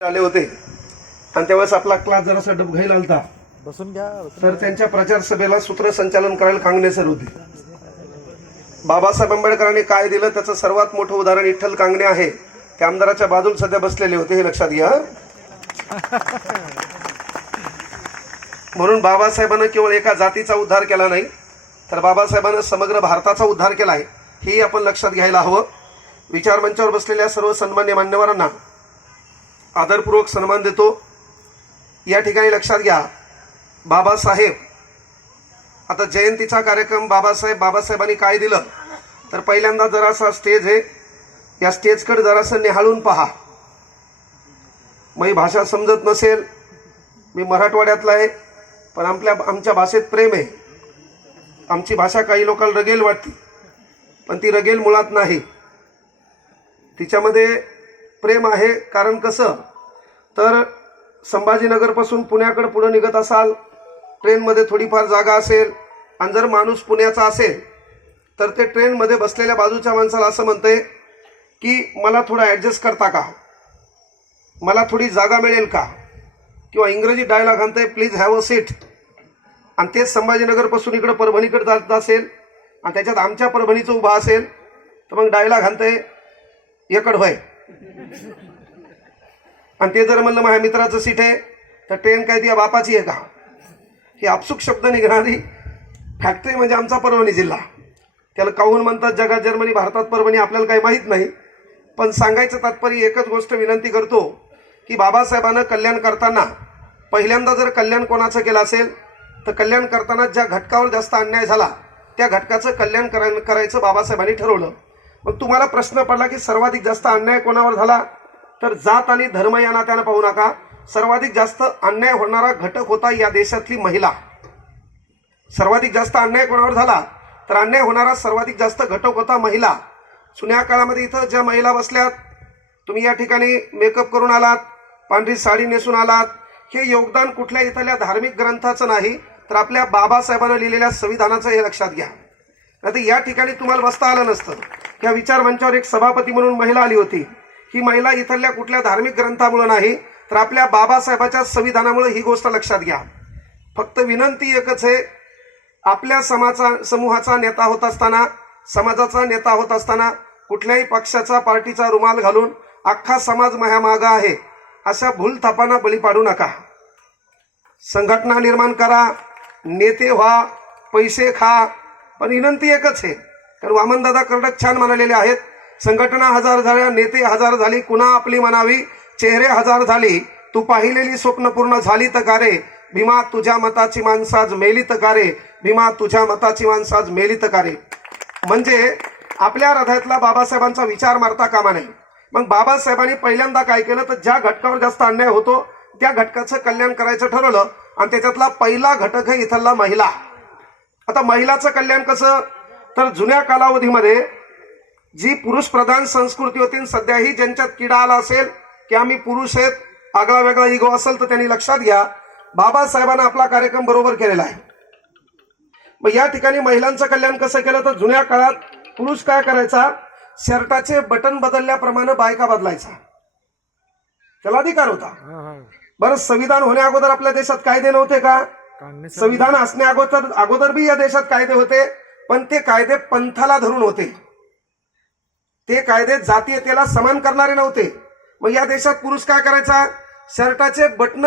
आले होते आणि त्यावेळेस आपला क्लास जरासा डबघाईला आलता. बसून घ्या. तर त्यांच्या प्रचार सभेला सूत्रसंचालन करायला कांगणे सर होते. बाबासाहेब आंबेडकरांनी काय दिलं त्याचं सर्वात मोठं उदाहरण विठ्ठल कांगणे आहे. ते आमदाराच्या बाजूला सध्या बसलेले होते, हे लक्षात घ्या. म्हणून बाबासाहेबांना केवळ एका जातीचा उद्धार केला नाही, तर बाबासाहेबांना समग्र भारताचा उद्धार केलाय, हे आपण लक्षात घ्यायला हवं. विचारमंचावर बसलेल्या सर्व सन्मान्य मान्यवरांना आदरपूर्वक सन्मान देतो. या ठिकाणी लक्षात घ्या, बाबासाहेब, आता जयंतीचा कार्यक्रम बाबासाहेबांनी काय दिलं, तर पहिल्यांदा जरासा स्टेज आहे, या स्टेजकडे जरासं निहाळून पहा. मी भाषा समजत नसेल, मी मराठवाड्यातला आहे, पण आमच्या भाषेत प्रेम आहे. आमची भाषा काही लोकांना रगेल वाटते, पण ती रगेल मुळात नाही, तिच्यामध्ये प्रेम आहे. कारण कसं, तर संभाजीनगरपासून पुण्याकडे पुढे निघत असाल, ट्रेनमध्ये थोडीफार जागा असेल, आणि जर माणूस पुण्याचा असेल तर ते ट्रेनमध्ये बसलेल्या बाजूच्या माणसाला असं म्हणते की मला थोडं ॲडजस्ट करता का, मला थोडी जागा मिळेल का, किंवा इंग्रजी डायलॉग आणते प्लीज हॅव अ सीट. आणि तेच संभाजीनगरपासून इकडं परभणीकडे जात असेल आणि त्याच्यात आमच्या परभणीचं उभा असेल, तर मग डायलॉग आणते एकड होय. आणि ते जर म्हणलं माझ्या मित्राचं सीट आहे, तर ट्रेन काय ती बापाची आहे का, ही आपसुक शब्द निघणारी फॅक्टरी म्हणजे आमचा परभणी जिल्हा. त्याला काहून म्हणतात जगात जर्मनी, भारतात परभणी, आपल्याला काही माहीत नाही. पण सांगायचं तात्पर्य एकच गोष्ट विनंती करतो की बाबासाहेबांना कल्याण करताना पहिल्यांदा जर कल्याण कोणाचं केलं असेल, तर कल्याण करताना ज्या घटकावर जास्त अन्याय झाला त्या घटकाचं कल्याण करायचं बाबासाहेबांनी ठरवलं. मग तुम्हाला प्रश्न पडला की सर्वाधिक जास्त अन्याय कोणावर झाला, तर जात आणि धर्म या नात्यानं पाहू नका, सर्वाधिक जास्त अन्याय होणारा घटक होता या देशातली महिला. सर्वाधिक जास्त अन्याय कोणावर झाला, तर अन्याय होणारा सर्वाधिक जास्त घटक होता महिला. जुन्या काळामध्ये इथं ज्या महिला बसल्यात, तुम्ही या ठिकाणी मेकअप करून आलात, पांढरी साडी नेसून आलात, हे योगदान कुठल्या इथल्या धार्मिक ग्रंथाचं नाही, तर आपल्या बाबासाहेबांना लिहिलेल्या संविधानाचं, हे लक्षात घ्या. आता या ठिकाणी तुम्हाला बसता आलं नसतं. या विचार मंचावर एक सभापती म्हणून महिला आली होती. ही महिला इथल्या कुठल्या धार्मिक ग्रंथामुळे नाही, तर आपल्या बाबासाहेबाच्या संविधानामुळे, ही गोष्ट लक्षात घ्या. फक्त विनंती एकच आहे, आपल्या समूहाचा नेता होत असताना, समाजाचा नेता होत असताना, कुठल्याही पक्षाचा पार्टीचा रुमाल घालून अख्खा समाज माझ्या मागं आहे अशा भूलथापांना बळी पाडू नका. संघटना निर्माण करा, नेते व्हा, पैसे खा, पण विनंती एकच आहे. कारण वामनदादा कर्डक छान म्हणालेले आहेत, संघटना हजार झाल्या, नेते हजार झाली, कुणा आपली म्हणावी, चेहरे हजार झाली, तू पाहिलेली स्वप्न पूर्ण झाली तर का रे, भीमा तुझ्या मताची माणसाज मेली तर का रे, भीमा तुझ्या मताची माणसाज मेली तर का रे. म्हणजे आपल्या हृदयातला बाबासाहेबांचा विचार मारता कामा नये. मग बाबासाहेबांनी पहिल्यांदा काय केलं, तर ज्या घटकावर जास्त अन्याय होतो त्या घटकाचं कल्याण करायचं ठरवलं, आणि त्याच्यातला पहिला घटक आहे इथला महिला. आता महिलाचं कल्याण कसं, तर जुन्या कालावधीमध्ये जी पुरुष प्रधान संस्कृती होती, सध्याही ज्यांच्यात किडा आला असेल की आम्ही पुरुष आहेत, आगळा वेगळा इगो असेल, तर त्यांनी लक्षात घ्या, बाबासाहेबांना आपला कार्यक्रम बरोबर केलेला आहे. मग या ठिकाणी महिलांचं कल्याण कसं केलं, तर जुन्या काळात पुरुष काय करायचा, शर्टाचे बटन बदलल्याप्रमाणे बायका बदलायचा, त्याला अधिकार होता. बरं, संविधान होण्या अगोदर आपल्या देशात कायदे नव्हते का, संविधान असण्या अगोदर बी या देशात कायदे होते, पण ते कायदे पंथाला धरून होते, ते कायदे जातीयतेला समान करणारे नव्हते. मग या देशात पुरुष काय करायचा, शर्टाचे बटन